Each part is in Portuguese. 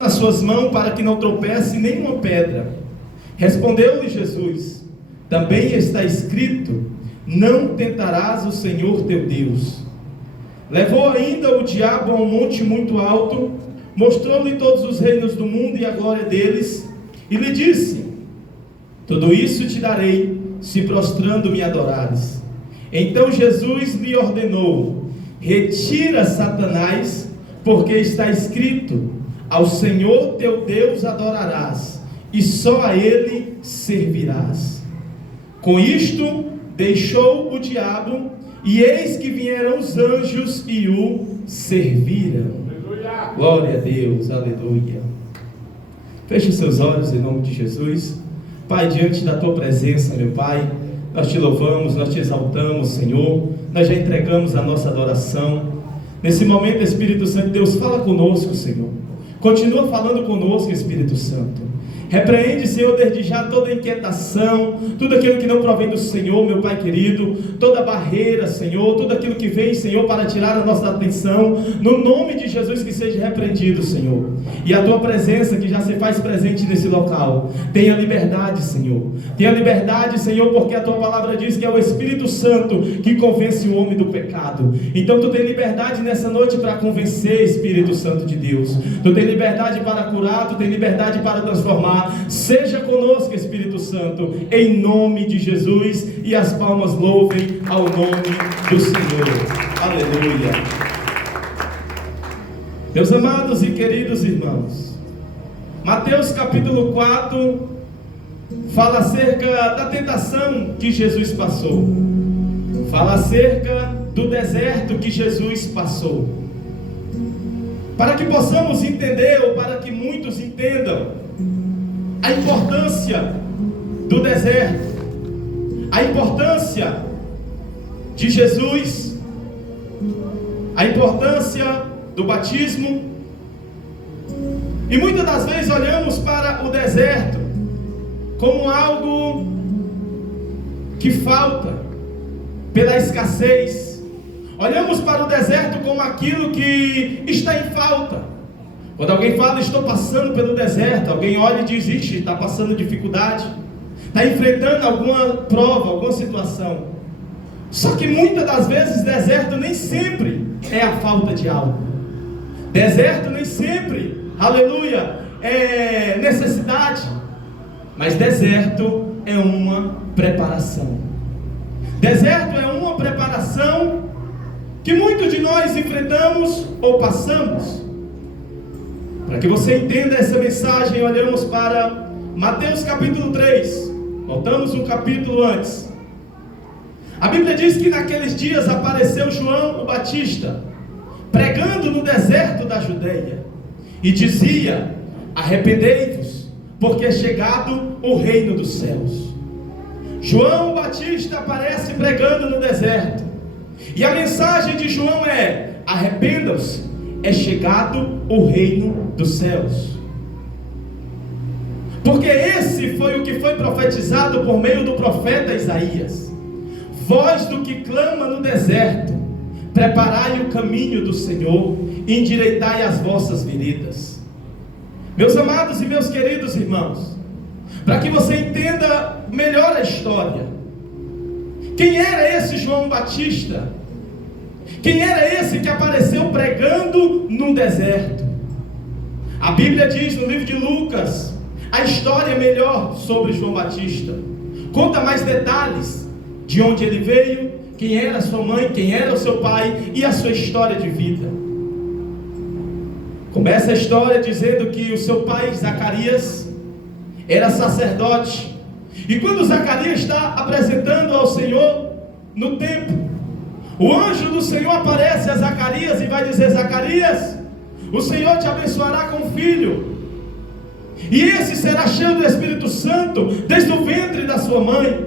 nas suas mãos para que não tropece nenhuma pedra. Respondeu-lhe Jesus: também está escrito: não tentarás o Senhor teu Deus. Levou ainda o diabo a um monte muito alto, mostrou-lhe todos os reinos do mundo e a glória deles, e lhe disse: tudo isso te darei, se prostrando me adorares. Então Jesus lhe ordenou: retira, Satanás, porque está escrito: ao Senhor teu Deus adorarás, e só a Ele servirás. Com isto deixou o diabo, e eis que vieram os anjos e o serviram. Aleluia. Glória a Deus, aleluia. Feche seus olhos em nome de Jesus. Pai, diante da tua presença, meu Pai, nós te louvamos, nós te exaltamos, Senhor. Nós já entregamos a nossa adoração. Nesse momento, Espírito Santo, Deus, fala conosco, Senhor. Continua falando conosco, Espírito Santo. Repreende, Senhor, desde já toda inquietação, tudo aquilo que não provém do Senhor, meu Pai querido, toda barreira, Senhor, tudo aquilo que vem, Senhor, para tirar a nossa atenção, no nome de Jesus, que seja repreendido, Senhor. E a tua presença, que já se faz presente nesse local, tenha liberdade, Senhor. Tenha liberdade, Senhor, porque a tua palavra diz que é o Espírito Santo que convence o homem do pecado. Então tu tem liberdade nessa noite para convencer, Espírito Santo de Deus. Tu tem liberdade para curar, tu tem liberdade para transformar. Seja conosco, Espírito Santo, em nome de Jesus, e as palmas louvem ao nome do Senhor. Aleluia. Meus amados e queridos irmãos, Mateus capítulo 4 fala acerca da tentação que Jesus passou, fala acerca do deserto que Jesus passou. Para que possamos entender, ou para que muitos entendam a importância do deserto, a importância de Jesus, a importância do batismo. E muitas das vezes olhamos para o deserto como algo que falta, pela escassez. Olhamos para o deserto como aquilo que está em falta. Quando alguém fala, estou passando pelo deserto, alguém olha e diz, ixi, está passando dificuldade, está enfrentando alguma prova, alguma situação. Só que muitas das vezes deserto nem sempre é a falta de algo. Deserto nem sempre, aleluia, é necessidade. Mas deserto é uma preparação. Deserto é uma preparação que muitos de nós enfrentamos ou passamos. Para que você entenda essa mensagem, olhamos para Mateus capítulo 3. Voltamos um capítulo antes. A Bíblia diz que naqueles dias apareceu João o Batista, pregando no deserto da Judeia, e dizia: arrependei-vos, porque é chegado o reino dos céus. João o Batista aparece pregando no deserto, e a mensagem de João é: arrependam-se, é chegado o reino dos céus. Porque esse foi o que foi profetizado por meio do profeta Isaías: voz do que clama no deserto, preparai o caminho do Senhor, endireitai as vossas veredas. Meus amados e meus queridos irmãos, para que você entenda melhor a história, quem era esse João Batista? Quem era esse que apareceu pregando no deserto? A Bíblia diz no livro de Lucas a história melhor sobre João Batista. Conta mais detalhes de onde ele veio, quem era sua mãe, quem era o seu pai e a sua história de vida. Começa a história dizendo que o seu pai, Zacarias, era sacerdote. E quando Zacarias está apresentando ao Senhor no templo, o anjo do Senhor aparece a Zacarias e vai dizer: Zacarias, o Senhor te abençoará com um filho, e esse será cheio do Espírito Santo desde o ventre da sua mãe.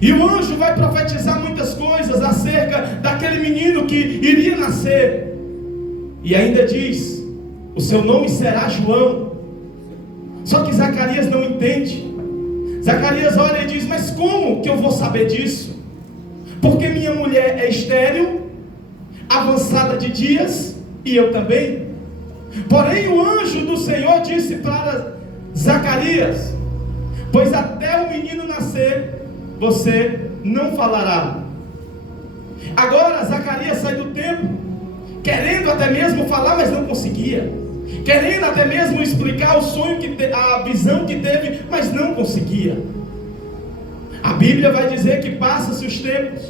E o anjo vai profetizar muitas coisas acerca daquele menino que iria nascer. E ainda diz: o seu nome será João. Só que Zacarias não entende. Zacarias olha e diz: mas como que eu vou saber disso? Porque minha mulher é estéril, avançada de dias, e eu também. Porém o anjo do Zacarias, pois até o menino nascer, você não falará. Agora Zacarias sai do templo, querendo até mesmo falar, mas não conseguia, querendo até mesmo explicar o sonho, a visão que teve, mas não conseguia. A Bíblia vai dizer que passa-se os tempos,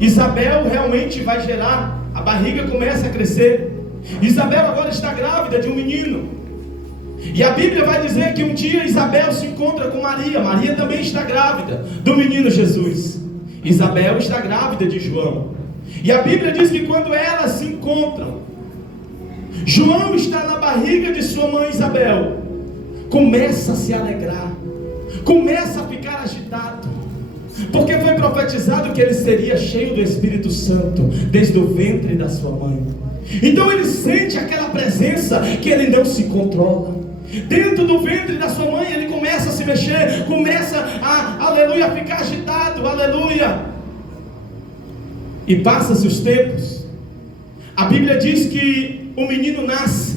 Isabel realmente vai gerar, a barriga começa a crescer. Isabel agora está grávida de um menino, e a Bíblia vai dizer que um dia Isabel se encontra com Maria. Maria também está grávida do menino Jesus. Isabel está grávida de João, e a Bíblia diz que quando elas se encontram, João está na barriga de sua mãe Isabel, começa a se alegrar, começa a ficar agitado, porque foi profetizado que ele seria cheio do Espírito Santo desde o ventre da sua mãe. Então ele sente aquela presença que ele não se controla. Dentro do ventre da sua mãe ele começa a se mexer, começa a, aleluia, ficar agitado, aleluia. E passa-se os tempos. A Bíblia diz que o menino nasce.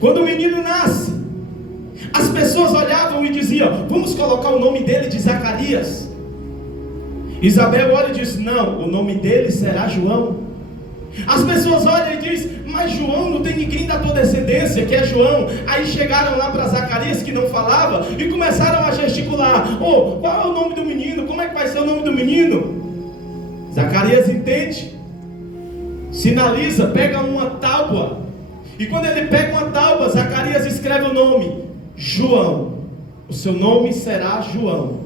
Quando o menino nasce, as pessoas olhavam e diziam: vamos colocar o nome dele de Zacarias. Isabel olha e diz: não, o nome dele será João. As pessoas olham e dizem: mas João, não tem ninguém da tua descendência que é João. Aí chegaram lá para Zacarias, que não falava, e começaram a gesticular: qual é o nome do menino? Como é que vai ser o nome do menino? Zacarias entende, sinaliza, pega uma tábua, e quando ele pega uma tábua, Zacarias escreve o nome: João. O seu nome será João.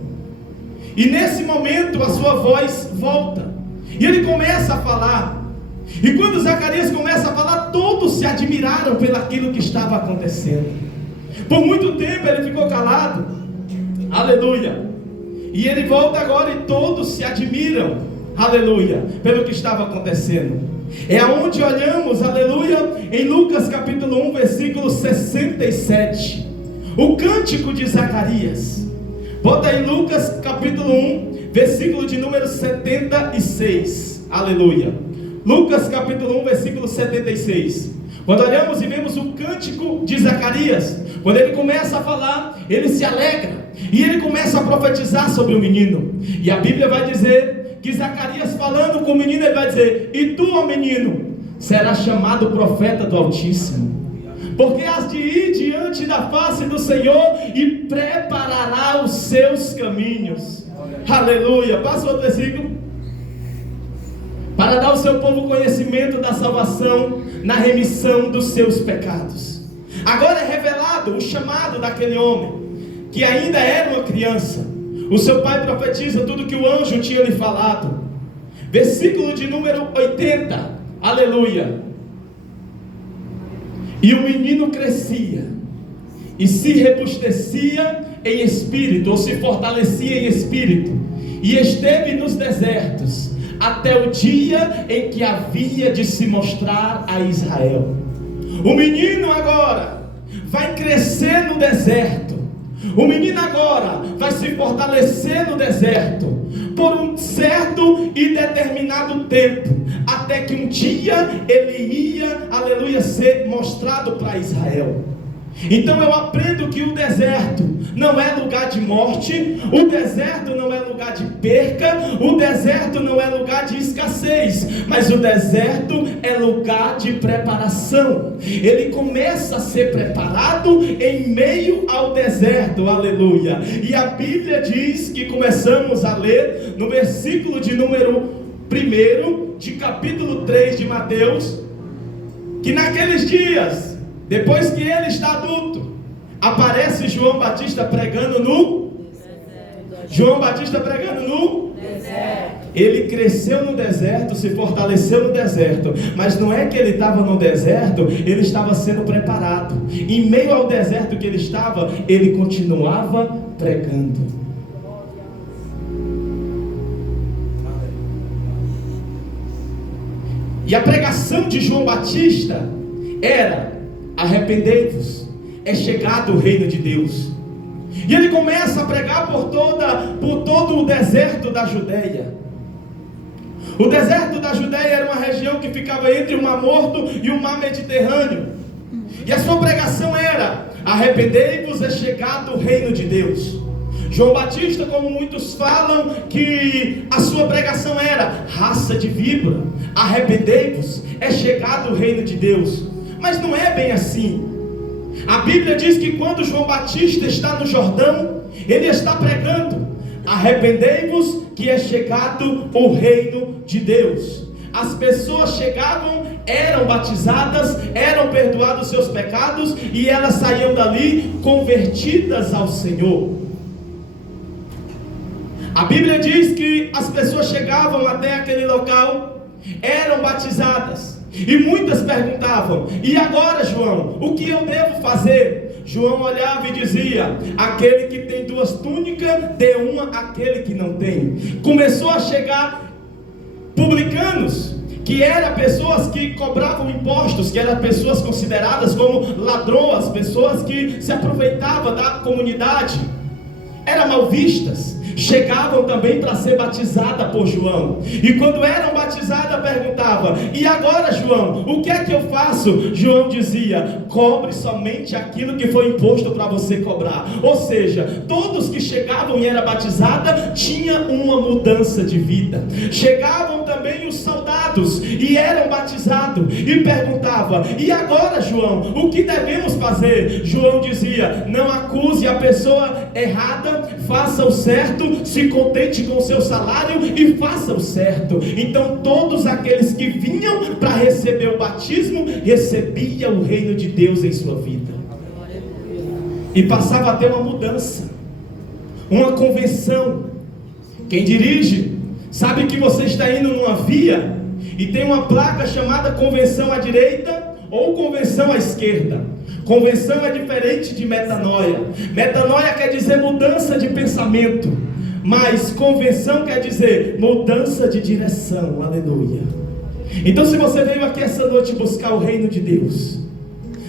E nesse momento a sua voz volta, e ele começa a falar. E quando Zacarias começa a falar, todos se admiraram pelaquilo que estava acontecendo. Por muito tempo ele ficou calado, aleluia. E ele volta agora e todos se admiram, aleluia, pelo que estava acontecendo. É aonde olhamos, aleluia, em Lucas capítulo 1, versículo 67, o cântico de Zacarias. Bota aí Lucas capítulo 1, versículo de número 76, aleluia. Lucas capítulo 1, versículo 76. Quando olhamos e vemos o cântico de Zacarias, quando ele começa a falar, ele se alegra, e ele começa a profetizar sobre o menino. E a Bíblia vai dizer que Zacarias falando com o menino, ele vai dizer: e tu, ó menino, serás chamado profeta do Altíssimo, porque has de ir diante da face do Senhor e preparará os seus caminhos. Aleluia. Passa o outro versículo. Para dar ao seu povo conhecimento da salvação na remissão dos seus pecados. Agora é revelado o chamado daquele homem, que ainda era uma criança. O seu pai profetiza tudo que o anjo tinha lhe falado. Versículo de número 80, aleluia. E o menino crescia e se rebustecia em espírito, ou se fortalecia em espírito, e esteve nos desertos até o dia em que havia de se mostrar a Israel. O menino agora vai crescer no deserto. O menino agora vai se fortalecer no deserto por um certo e determinado tempo, até que um dia ele ia, aleluia, ser mostrado para Israel. Então eu aprendo que o deserto não é lugar de morte, o deserto não é lugar de perca, o deserto não é lugar de escassez, mas o deserto é lugar de preparação. Ele começa a ser preparado em meio ao deserto, aleluia. E a Bíblia diz que começamos a ler no versículo de número 1 de capítulo 3 de Mateus, que naqueles dias, depois que ele está adulto, aparece João Batista pregando no deserto. João Batista pregando no deserto. Ele cresceu no deserto, se fortaleceu no deserto, mas não é que ele estava no deserto, ele estava sendo preparado. Em meio ao deserto que ele estava, ele continuava pregando. E a pregação de João Batista era: arrependei-vos, é chegado o reino de Deus. E ele começa a pregar por todo o deserto da Judeia. O deserto da Judeia era uma região que ficava entre o Mar Morto e o Mar Mediterrâneo. E a sua pregação era: arrependei-vos, é chegado o reino de Deus. João Batista, como muitos falam, que a sua pregação era: raça de víbora, arrependei-vos, é chegado o reino de Deus. Mas não é bem assim. A Bíblia diz que quando João Batista está no Jordão, ele está pregando: arrependei-vos, que é chegado o reino de Deus. As pessoas chegavam, eram batizadas, eram perdoados seus pecados, e elas saíam dali convertidas ao Senhor. A Bíblia diz que as pessoas chegavam até aquele local, eram batizadas, e muitas perguntavam: e agora, João, o que eu devo fazer? João olhava e dizia: aquele que tem 2 túnicas, dê uma àquele que não tem. Começou a chegar publicanos, que eram pessoas que cobravam impostos, que eram pessoas consideradas como ladrões, pessoas que se aproveitavam da comunidade, eram mal vistas. Chegavam também para ser batizada por João, e quando eram batizadas perguntavam: e agora, João, o que é que eu faço? João dizia: cobre somente aquilo que foi imposto para você cobrar. Ou seja, todos que chegavam e eram batizados tinham uma mudança de vida. Chegavam também os soldados e eram batizados e perguntavam: e agora, João, o que devemos fazer? João dizia: não acuse a pessoa errada, faça o certo, se contente com o seu salário e faça o certo. Então todos aqueles que vinham para receber o batismo, recebiam o reino de Deus em sua vida, e passava a ter uma mudança, uma convenção. Quem dirige sabe que você está indo numa via e tem uma placa chamada convenção à direita ou convenção à esquerda. Convenção é diferente de metanoia. Metanoia quer dizer mudança de pensamento, mas convenção quer dizer mudança de direção. Aleluia. Então, se você veio aqui essa noite buscar o reino de Deus,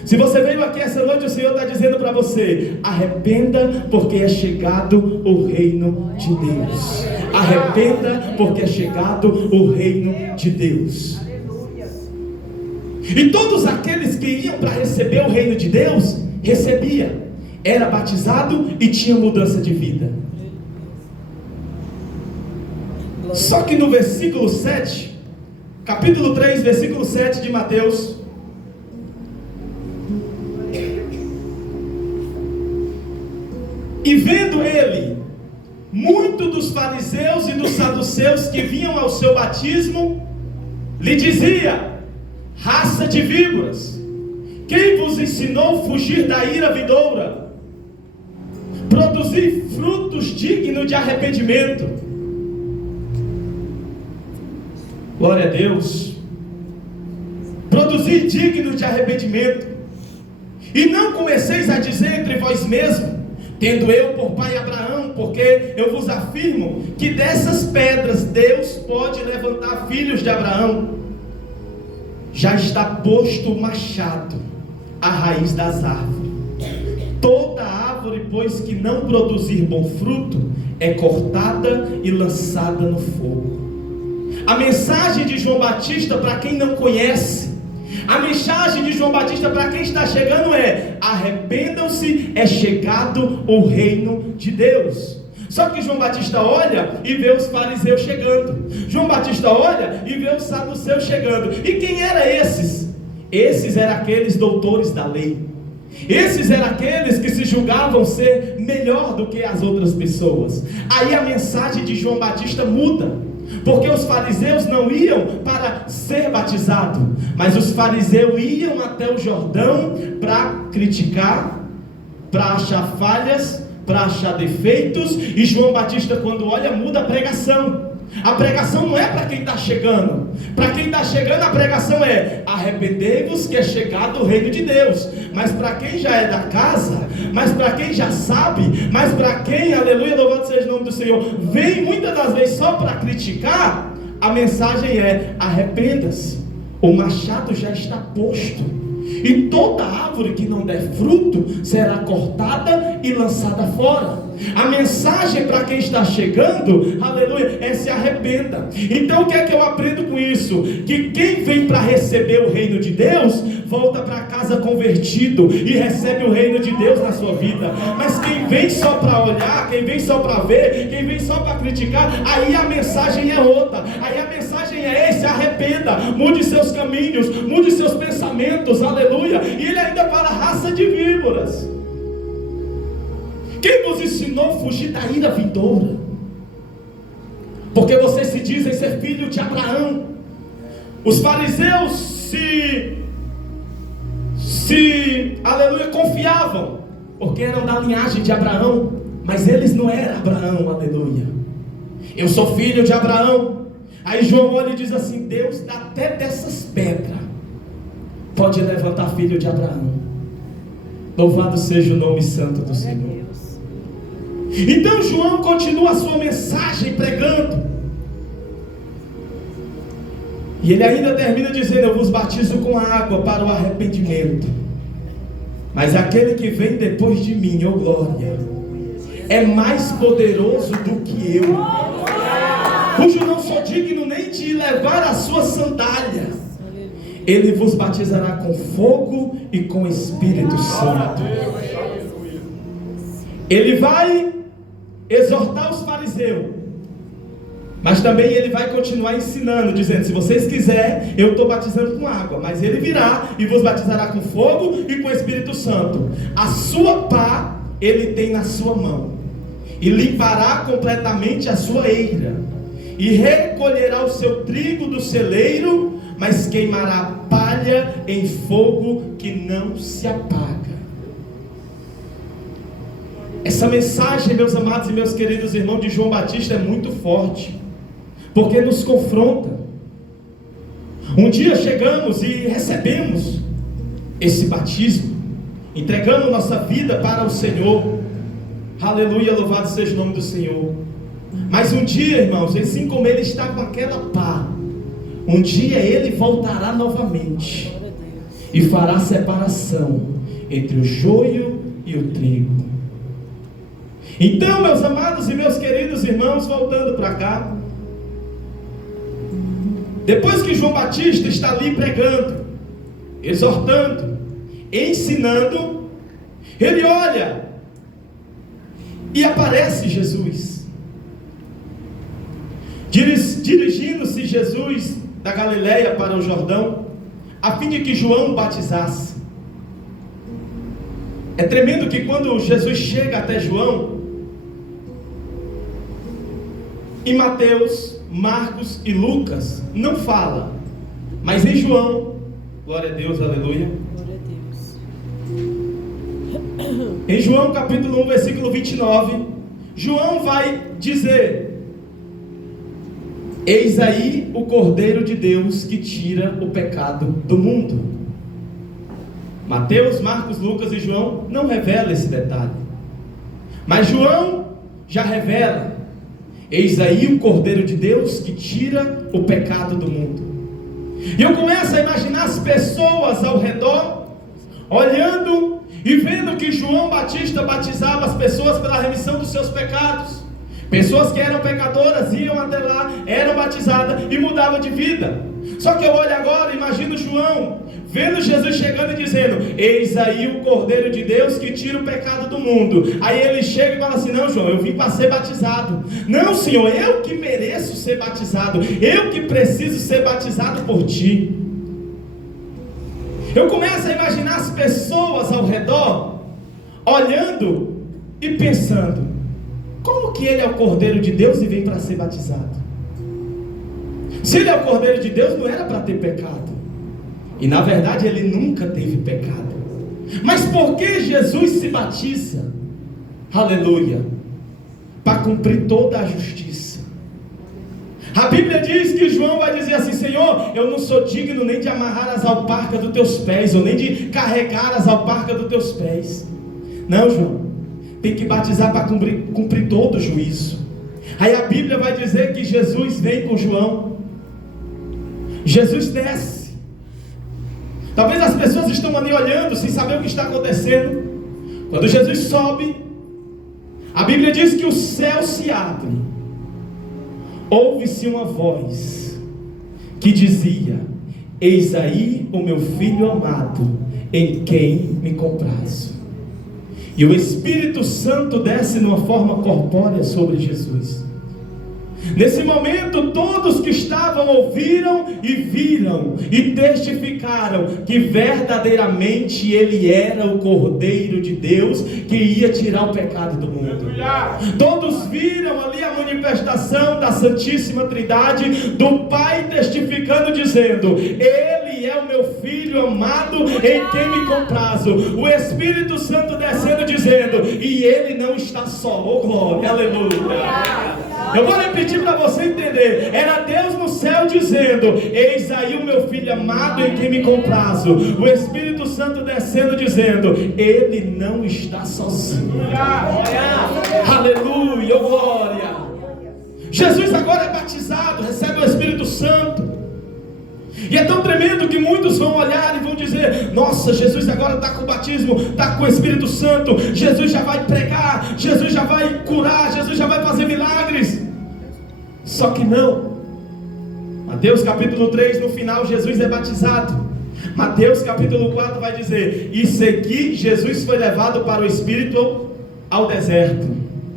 se você veio aqui essa noite, o Senhor está dizendo para você: arrependa, porque é chegado o reino de Deus. Arrependa, porque é chegado o reino de Deus. E todos aqueles que iam para receber o reino de Deus, recebia, era batizado e tinha mudança de vida. Só que no versículo 7, capítulo 3, versículo 7 de Mateus, e vendo ele muito dos fariseus e dos saduceus que vinham ao seu batismo, lhe dizia: raça de víboras, quem vos ensinou a fugir da ira vindoura? Produzir frutos dignos de arrependimento. Glória a Deus. Produzir digno de arrependimento. E não comeceis a dizer entre vós mesmos: tendo eu por pai Abraão, porque eu vos afirmo que dessas pedras Deus pode levantar filhos de Abraão. Já está posto o machado à raiz das árvores. Toda árvore, pois, que não produzir bom fruto, é cortada e lançada no fogo. A mensagem de João Batista, para quem não conhece, a mensagem de João Batista para quem está chegando é: arrependam-se, é chegado o reino de Deus. Só que João Batista olha e vê os fariseus chegando. João Batista olha e vê os saduceus chegando. E quem eram esses? Esses eram aqueles doutores da lei. Esses eram aqueles que se julgavam ser melhor do que as outras pessoas. Aí a mensagem de João Batista muda, porque os fariseus não iam para ser batizados, mas os fariseus iam até o Jordão para criticar, para achar falhas, para achar defeitos. E João Batista, quando olha, muda a pregação. A pregação não é para quem está chegando. Para quem está chegando, a pregação é: arrependei-vos, que é chegado o reino de Deus. Mas para quem já é da casa, mas para quem já sabe, mas para quem, aleluia, louvado seja o nome do Senhor, vem muitas das vezes só para criticar, a mensagem é: arrependa-se, o machado já está posto, e toda árvore que não der fruto será cortada e lançada fora. A mensagem para quem está chegando, aleluia, é: se arrependa. Então o que é que eu aprendo com isso? Que quem vem para receber o reino de Deus volta para casa convertido e recebe o reino de Deus na sua vida. Mas quem vem só para olhar, quem vem só para ver, quem vem só para criticar, aí a mensagem é outra. Aí a mensagem é: se arrependa, mude seus caminhos, mude seus pensamentos, aleluia. E ele ainda fala: raça de víboras, quem vos ensinou a fugir da ira vindoura? Porque vocês se dizem ser filho de Abraão. Os fariseus aleluia, confiavam, porque eram da linhagem de Abraão, mas eles não eram Abraão, aleluia. Eu sou filho de Abraão. Aí João olha e diz assim: Deus, até dessas pedras pode levantar filho de Abraão. Louvado seja o nome santo do Senhor. Então João continua a sua mensagem pregando, e ele ainda termina dizendo: eu vos batizo com água para o arrependimento, mas aquele que vem depois de mim, oh glória, é mais poderoso do que eu, cujo não sou digno nem de levar as suas sandálias. Ele vos batizará com fogo e com Espírito Santo. Ele vai exortar os fariseus, mas também ele vai continuar ensinando, dizendo: se vocês quiserem, eu estou batizando com água, mas ele virá e vos batizará com fogo e com Espírito Santo. A sua pá ele tem na sua mão, e limpará completamente a sua eira, e recolherá o seu trigo do celeiro, mas queimará palha em fogo que não se apaga. Essa mensagem, meus amados e meus queridos irmãos, de João Batista é muito forte, porque nos confronta. Um dia chegamos e recebemos esse batismo, entregamos nossa vida para o Senhor, aleluia, louvado seja o nome do Senhor. Mas um dia, irmãos, assim como ele está com aquela pá, um dia ele voltará novamente e fará separação entre o joio e o trigo. Então, meus amados e meus queridos irmãos, voltando para cá, depois que João Batista está ali pregando, exortando, ensinando, ele olha e aparece Jesus. Dirigindo-se Jesus da Galileia para o Jordão, a fim de que João o batizasse. É tremendo que quando Jesus chega até João, em Mateus, Marcos e Lucas não fala, mas em João, glória a Deus, aleluia, Glória a Deus. em João capítulo 1 versículo 29, João vai dizer: eis aí o Cordeiro de Deus que tira o pecado do mundo. Mateus, Marcos, Lucas e João não revelam esse detalhe, mas João já revela: eis aí o Cordeiro de Deus que tira o pecado do mundo. E eu começo a imaginar as pessoas ao redor, olhando e vendo que João Batista batizava as pessoas pela remissão dos seus pecados. Pessoas que eram pecadoras iam até lá, eram batizadas e mudavam de vida. Só que eu olho agora, imagino João vendo Jesus chegando e dizendo: eis aí o Cordeiro de Deus que tira o pecado do mundo. Aí ele chega e fala assim: não, João, eu vim para ser batizado. Não, Senhor, eu que mereço ser batizado, eu que preciso ser batizado por ti. Eu começo a imaginar as pessoas ao redor olhando e pensando: como que ele é o Cordeiro de Deus e vem para ser batizado? Se ele é o Cordeiro de Deus, não era para ter pecado. E na verdade ele nunca teve pecado. Mas por que Jesus se batiza? Aleluia! Para cumprir toda a justiça. A Bíblia diz que João vai dizer assim: Senhor, eu não sou digno nem de amarrar as alparcas dos teus pés, ou nem de carregar as alparcas dos teus pés. Não, João, tem que batizar para cumprir todo o juízo. Aí a Bíblia vai dizer que Jesus vem com João. Jesus desce. Talvez as pessoas estão ali olhando sem saber o que está acontecendo. Quando Jesus sobe, a Bíblia diz que o céu se abre. Ouve-se uma voz que dizia: eis aí o meu filho amado, em quem me comprazo. E o Espírito Santo desce numa forma corpórea sobre Jesus. Nesse momento, todos que estavam ouviram e viram e testificaram que verdadeiramente Ele era o Cordeiro de Deus que ia tirar o pecado do mundo. Todos viram ali a manifestação da Santíssima Trindade, do Pai testificando, dizendo: Ele é o meu Filho amado, em quem me comprazo. O Espírito Santo descendo, dizendo: e Ele não está só. Oh glória, aleluia. Eu vou repetir para você entender. Era Deus no céu dizendo: eis aí o meu filho amado, em quem me comprazo. O Espírito Santo descendo, dizendo: Ele não está sozinho. Aleluia, oh glória. Jesus agora é batizado, recebe o Espírito Santo. E é tão tremendo que muitos vão olhar e vão dizer: nossa, Jesus agora está com o batismo, está com o Espírito Santo, Jesus já vai pregar, Jesus já vai curar, Jesus já vai fazer milagres. Só que não. Mateus capítulo 3, no final, Jesus é batizado. Mateus capítulo 4 vai dizer: e segui, Jesus foi levado para o Espírito ao deserto.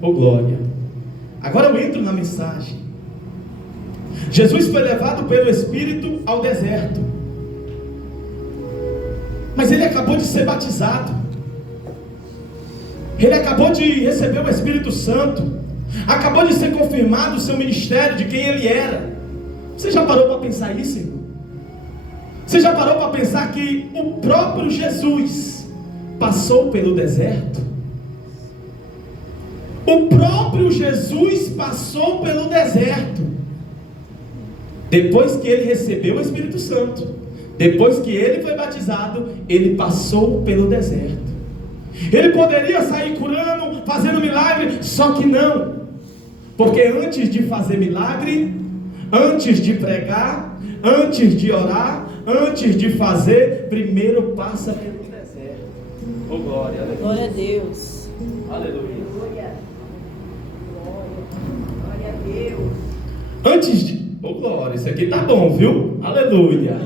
Oh glória. Agora eu entro na mensagem. Jesus foi levado pelo Espírito ao deserto. Mas ele acabou de ser batizado. Ele acabou de receber o Espírito Santo. Acabou de ser confirmado o seu ministério, de quem ele era. Você já parou para pensar isso, irmão? Você já parou para pensar que o próprio Jesus passou pelo deserto? O próprio Jesus passou pelo deserto. Depois que ele recebeu o Espírito Santo, depois que ele foi batizado, ele passou pelo deserto. Ele poderia sair curando, fazendo milagre, só que não. Porque antes de fazer milagre, antes de pregar, antes de orar, antes de fazer, primeiro passa pelo deserto. Oh glória, aleluia. Glória a Deus. Aleluia. Glória a Deus. Antes de... Oh glória, isso aqui tá bom, viu? Aleluia.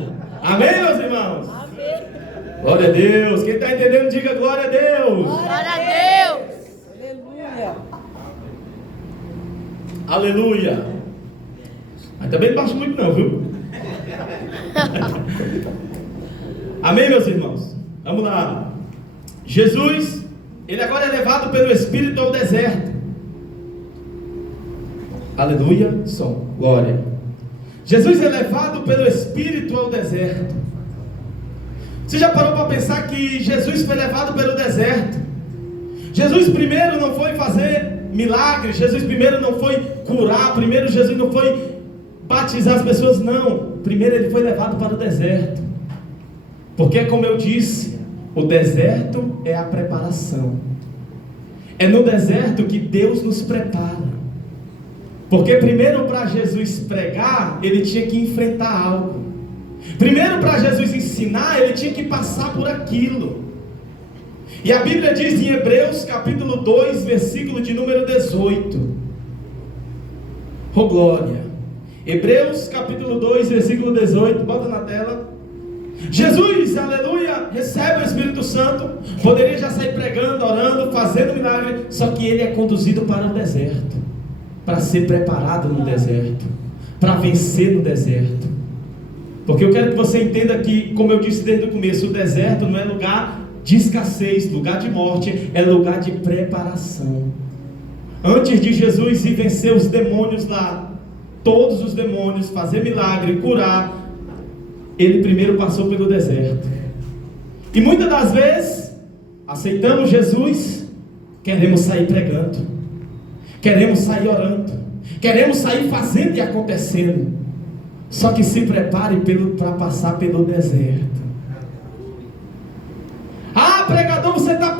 Amém, meus irmãos? Amém. Glória a Deus. Quem está entendendo, diga glória a Deus. Glória a Deus. Aleluia. Aleluia. Mas também não baixa muito não, viu? Amém, meus irmãos? Vamos lá. Jesus, ele agora é levado pelo Espírito ao deserto. Aleluia, som, glória. Jesus é levado pelo Espírito ao deserto. Você já parou para pensar que Jesus foi levado pelo deserto? Jesus primeiro não foi fazer milagres, Jesus primeiro não foi curar, primeiro Jesus não foi batizar as pessoas, não. Primeiro ele foi levado para o deserto. Porque, como eu disse, o deserto é a preparação. É no deserto que Deus nos prepara. Porque primeiro, para Jesus pregar, ele tinha que enfrentar algo. Primeiro, para Jesus ensinar, ele tinha que passar por aquilo. E a Bíblia diz em Hebreus capítulo 2, versículo de número 18. Oh glória. Hebreus capítulo 2, versículo 18. Bota na tela. Jesus, aleluia, recebe o Espírito Santo. Poderia já sair pregando, orando, fazendo milagre. Só que ele é conduzido para o deserto, para ser preparado no deserto, para vencer no deserto. Porque eu quero que você entenda que, como eu disse desde o começo, o deserto não é lugar de escassez, lugar de morte, é lugar de preparação. Antes de Jesus ir vencer os demônios lá, todos os demônios, fazer milagre, curar, ele primeiro passou pelo deserto. E muitas das vezes aceitamos Jesus, queremos sair pregando, queremos sair orando, queremos sair fazendo e acontecendo. Só que se prepare para passar pelo deserto. Ah, pregador, você está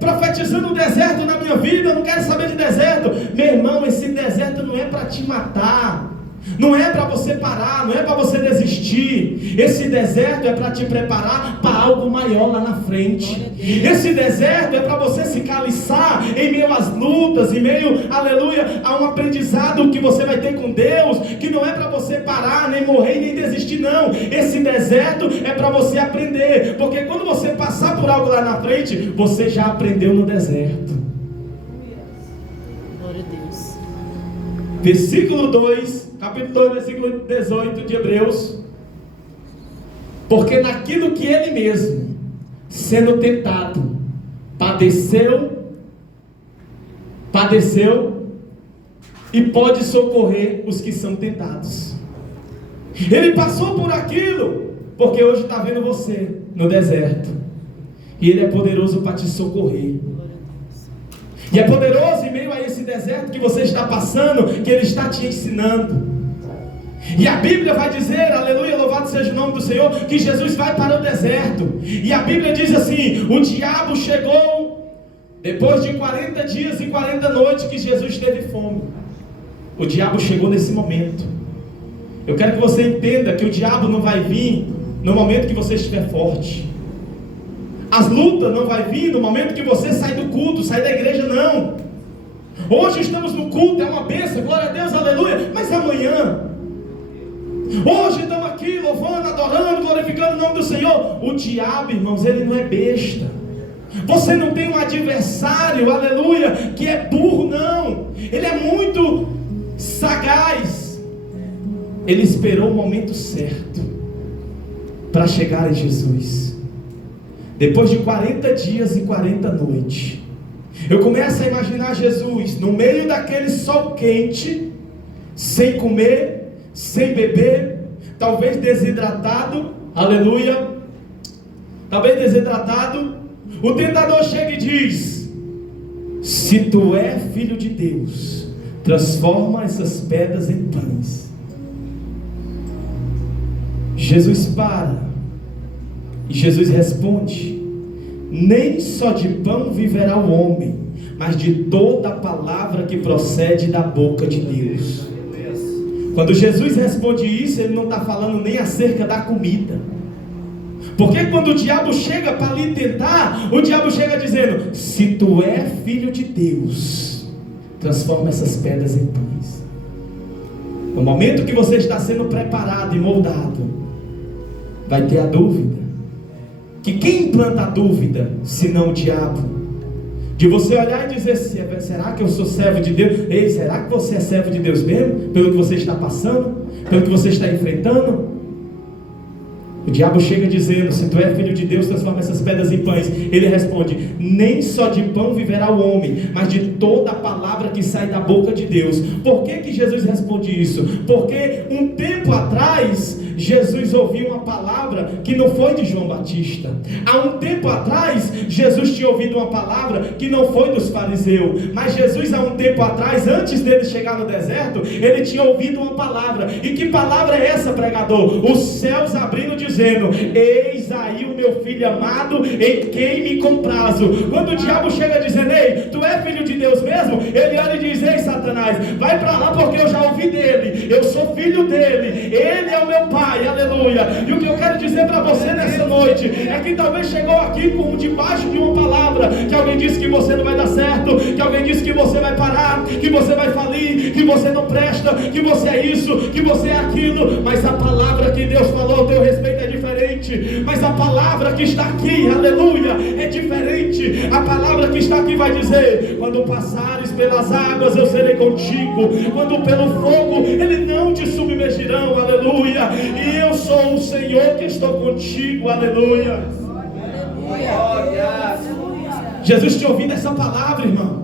profetizando o deserto na minha vida, eu não quero saber de deserto. Meu irmão, esse deserto não é para te matar. Não é para você parar, não é para você desistir. Esse deserto é para te preparar para algo maior lá na frente. Esse deserto é para você se caliçar em meio às lutas, em meio, aleluia, a um aprendizado que você vai ter com Deus, que não é para você parar, nem morrer, nem desistir, não. Esse deserto é para você aprender, porque quando você passar por algo lá na frente, você já aprendeu no deserto. Glória a Deus. Versículo 2, capítulo 2, versículo 18 de Hebreus. Porque naquilo que ele mesmo, sendo tentado, padeceu e pode socorrer os que são tentados. Ele passou por aquilo, porque hoje está vendo você no deserto, e ele é poderoso para te socorrer. E é poderoso em meio a esse deserto que você está passando, que ele está te ensinando. E a Bíblia vai dizer, aleluia, louvado seja o nome do Senhor, que Jesus vai para o deserto. E a Bíblia diz assim: o diabo chegou depois de 40 dias e 40 noites que Jesus teve fome. O diabo chegou nesse momento. Eu quero que você entenda que o diabo não vai vir no momento que você estiver forte. As lutas não vai vir no momento que você sai do culto, sai da igreja, não. Hoje estamos no culto, é uma bênção, glória a Deus, aleluia. Mas amanhã, hoje estamos aqui louvando, adorando, glorificando o nome do Senhor. O diabo, irmãos, ele não é besta. Você não tem um adversário, aleluia, que é burro, não. Ele é muito sagaz. Ele esperou o momento certo para chegar em Jesus. Depois de 40 dias e 40 noites, eu começo a imaginar Jesus no meio daquele sol quente, sem comer, sem beber, talvez desidratado, aleluia, talvez desidratado. O tentador chega e diz: se tu é filho de Deus, transforma essas pedras em pães. Jesus para e Jesus responde: nem só de pão viverá o homem, mas de toda a palavra que procede da boca de Deus. Quando Jesus responde isso, ele não está falando nem acerca da comida. Porque quando o diabo chega para lhe tentar, o diabo chega dizendo: se tu é filho de Deus, transforma essas pedras em pães. No momento que você está sendo preparado e moldado, vai ter a dúvida. Que quem implanta a dúvida, senão o diabo? De você olhar e dizer: será que eu sou servo de Deus? Ei, será que você é servo de Deus mesmo? Pelo que você está passando? Pelo que você está enfrentando? O diabo chega dizendo: se tu é filho de Deus, transforma essas pedras em pães. Ele responde: nem só de pão viverá o homem, mas de toda a palavra que sai da boca de Deus. Por que Jesus responde isso? Porque um tempo atrás Jesus ouviu uma palavra que não foi de João Batista. Há um tempo atrás Jesus tinha ouvido uma palavra que não foi dos fariseus. Mas Jesus, há um tempo atrás, antes dele chegar no deserto, ele tinha ouvido uma palavra. E que palavra é essa, pregador? Os céus abrindo, dizendo: eis aí o meu filho amado, em quem me comprazo. Quando o diabo chega dizendo: ei, tu é filho de Deus mesmo? Ele olha e diz: ei, Satanás, vai para lá, porque eu já ouvi dele, eu sou filho dele, ele é o meu pai, aleluia. E o que eu quero dizer para você nessa noite é que talvez chegou aqui com debaixo de uma palavra, que alguém disse que você não vai dar certo, que alguém disse que você vai parar, que você vai falir, que você não presta, que você é isso, que você é aquilo. Mas a palavra que Deus falou ao teu respeito é diferente. Mas a palavra que está aqui, aleluia, é diferente. A palavra que está aqui vai dizer: quando passares pelas águas, eu serei contigo, quando pelo fogo, ele não te submergirão, aleluia. E eu sou o Senhor que estou contigo, aleluia. Jesus tinha ouvido essa palavra, irmão.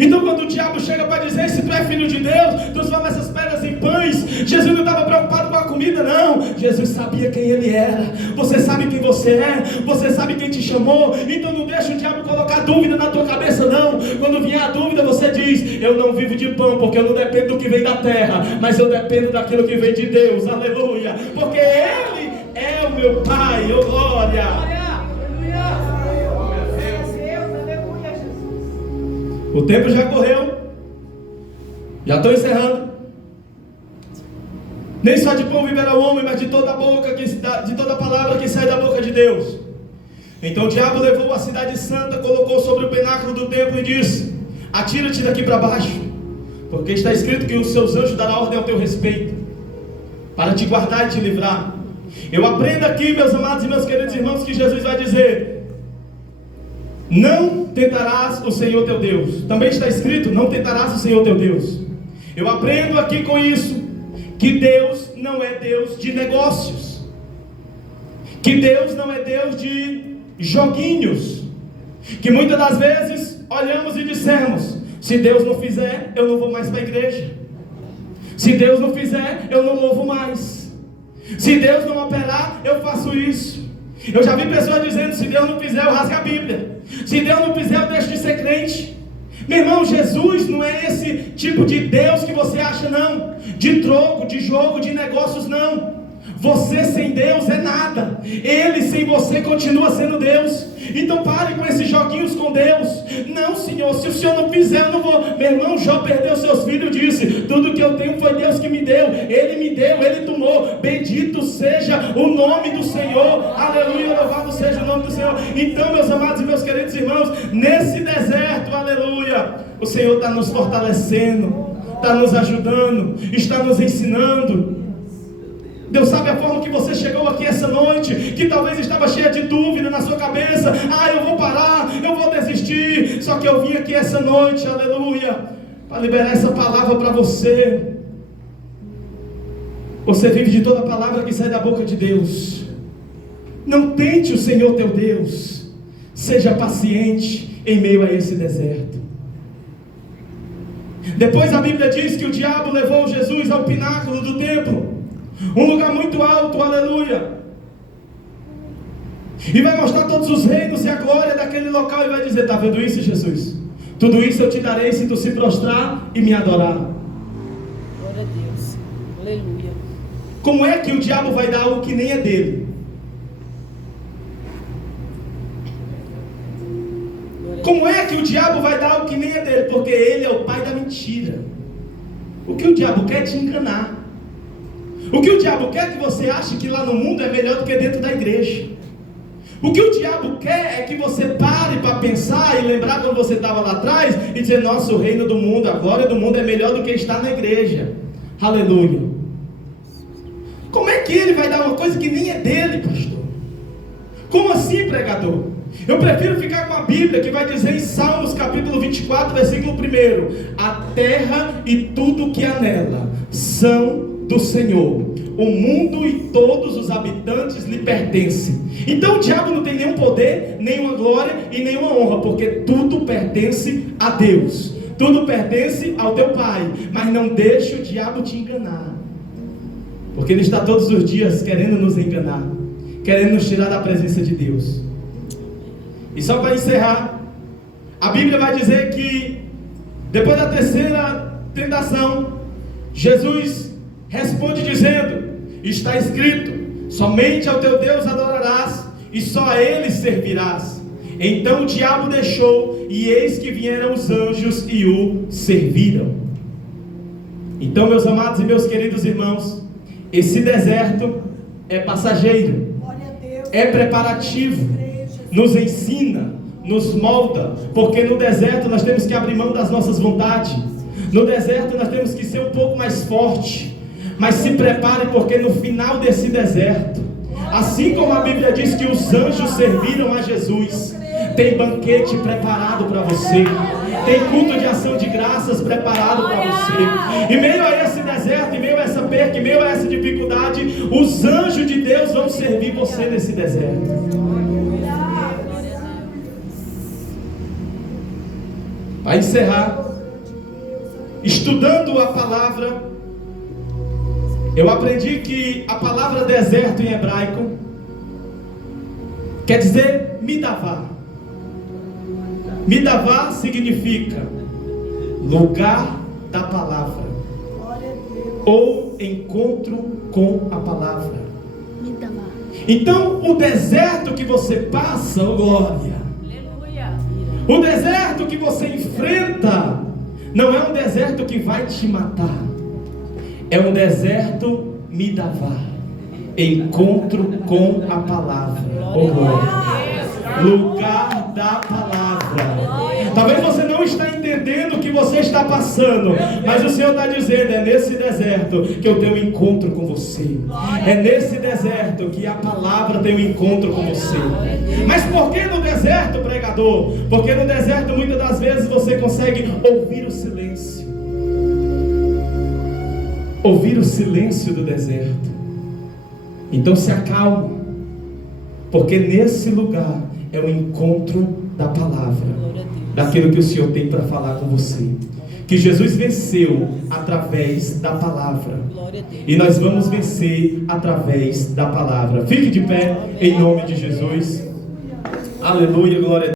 Então quando o diabo chega para dizer: se tu é filho de Deus, transforma essas pedras em pães, Jesus não estava preocupado com a comida, não. Jesus sabia quem ele era. Você sabe quem você é, você sabe quem te chamou. Então não deixa o diabo colocar dúvida na tua cabeça, não. Quando vier a dúvida, você diz: eu não vivo de pão, porque eu não dependo do que vem da terra, mas eu dependo daquilo que vem de Deus, aleluia. Porque ele é o meu Pai, oh glória. O tempo já correu. Já estou encerrando. Nem só de pão viverá o homem, mas de toda palavra que sai da boca de Deus. Então o diabo levou a cidade santa, colocou sobre o pináculo do templo e disse: atira-te daqui para baixo, porque está escrito que os seus anjos darão ordem ao teu respeito, para te guardar e te livrar. Eu aprendo aqui, meus amados e meus queridos irmãos, que Jesus vai dizer: não tentarás o Senhor teu Deus. Também está escrito: não tentarás o Senhor teu Deus. Eu aprendo aqui com isso que Deus não é Deus de negócios, que Deus não é Deus de joguinhos, que muitas das vezes olhamos e dissemos: se Deus não fizer, eu não vou mais para a igreja. Se Deus não fizer, eu não louvo mais. Se Deus não operar, eu faço isso. Eu já vi pessoas dizendo: se Deus não fizer, eu rasgo a Bíblia. Se Deus não fizer, eu deixo de ser crente. Meu irmão, Jesus não é esse tipo de Deus que você acha, não. De troco, de jogo, de negócios, não. Você sem Deus é nada. Ele sem você continua sendo Deus. Então pare com esses joguinhos com Deus. Não, Senhor, se o Senhor não fizer, eu não vou. Meu irmão, Jó perdeu seus filhos e disse: tudo que eu tenho foi Deus que me deu. Ele me deu, Ele tomou. Bendito seja o nome do Senhor. Aleluia, louvado seja o nome do Senhor. Então, meus amados e meus queridos irmãos, nesse deserto, aleluia, o Senhor está nos fortalecendo, está nos ajudando, está nos ensinando. Deus sabe a forma que você chegou aqui essa noite, que talvez estava cheia de dúvida na sua cabeça: eu vou parar, eu vou desistir. Só que eu vim aqui essa noite, aleluia, para liberar essa palavra para você. Você vive de toda palavra que sai da boca de Deus. Não tente o Senhor teu Deus. Seja paciente em meio a esse deserto. Depois a Bíblia diz que o diabo levou Jesus ao pináculo do templo, um lugar muito alto, aleluia, e vai mostrar todos os reinos e a glória daquele local, e vai dizer: está vendo isso, Jesus? Tudo isso eu te darei se tu se prostrar e me adorar. Glória a Deus, aleluia. Como é que o diabo vai dar algo que nem é dele? Como é que o diabo vai dar algo que nem é dele? Porque ele é o pai da mentira. O que o diabo quer é te enganar. O que o diabo quer é que você ache que lá no mundo é melhor do que dentro da igreja. O que o diabo quer é que você pare para pensar e lembrar quando você estava lá atrás e dizer: nossa, o reino do mundo, a glória do mundo é melhor do que estar na igreja. Aleluia. Como é que ele vai dar uma coisa que nem é dele, pastor? Como assim, pregador? Eu prefiro ficar com a Bíblia, que vai dizer em Salmos capítulo 24, versículo 1: a terra e tudo que há nela são do Senhor, o mundo e todos os habitantes lhe pertencem. Então o diabo não tem nenhum poder, nenhuma glória e nenhuma honra, porque tudo pertence a Deus, tudo pertence ao teu Pai. Mas não deixe o diabo te enganar, porque ele está todos os dias querendo nos enganar, querendo nos tirar da presença de Deus. E só para encerrar, a Bíblia vai dizer que depois da terceira tentação, Jesus responde dizendo: está escrito, somente ao teu Deus adorarás e só a Ele servirás. Então o diabo deixou, e eis que vieram os anjos e o serviram. Então, meus amados e meus queridos irmãos, esse deserto é passageiro, é preparativo, nos ensina, nos molda, porque no deserto nós temos que abrir mão das nossas vontades. No deserto nós temos que ser um pouco mais forte. Mas se prepare, porque no final desse deserto, assim como a Bíblia diz que os anjos serviram a Jesus, tem banquete preparado para você, tem culto de ação de graças preparado para você. Em meio a esse deserto, em meio a essa perca, em meio a essa dificuldade, os anjos de Deus vão servir você nesse deserto. Para encerrar, estudando a palavra, eu aprendi que a palavra deserto em hebraico quer dizer midavá. Midavá significa lugar da palavra, ou encontro com a palavra. Então o deserto que você passa, oh glória, o deserto que você enfrenta não é um deserto que vai te matar, é um deserto me dava. Encontro com a palavra. Oh, glória. Lugar da palavra. Talvez você não está entendendo o que você está passando, mas o Senhor está dizendo: é nesse deserto que eu tenho um encontro com você. É nesse deserto que a palavra tem um encontro com você. Mas por que no deserto, pregador? Porque no deserto muitas das vezes você consegue ouvir o silêncio. Ouvir o silêncio do deserto. Então se acalma, porque nesse lugar é o encontro da palavra, daquilo que o Senhor tem para falar com você. Que Jesus venceu através da palavra, e nós vamos vencer através da palavra. Fique de pé em nome de Jesus. Aleluia, glória a Deus.